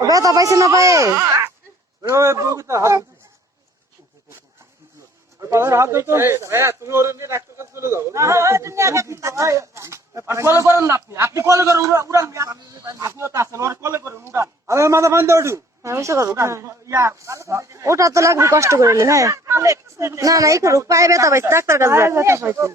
ব্যথা পাইছে না পায়ে আপনি কলে করেন উড়ান মাথা পানি ওটা তো লাগবে কষ্ট করে। হ্যাঁ না না এই করুক, পায়ে ব্যথা পাইছে, ডাক্তার কাছে ব্যথা পাইছে।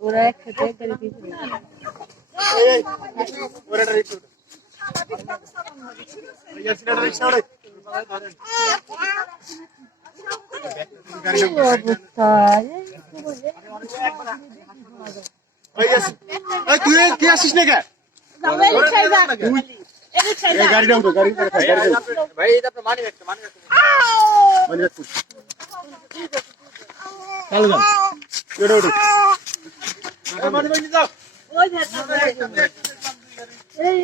ওরা একসাথে তুই কি আসিস না গাড়িটা উঠো গাড়িটা ভাই এটা আপনার মানি রাখতে চালু যান এটা উঠো মানি মানি যাও ওই যে এই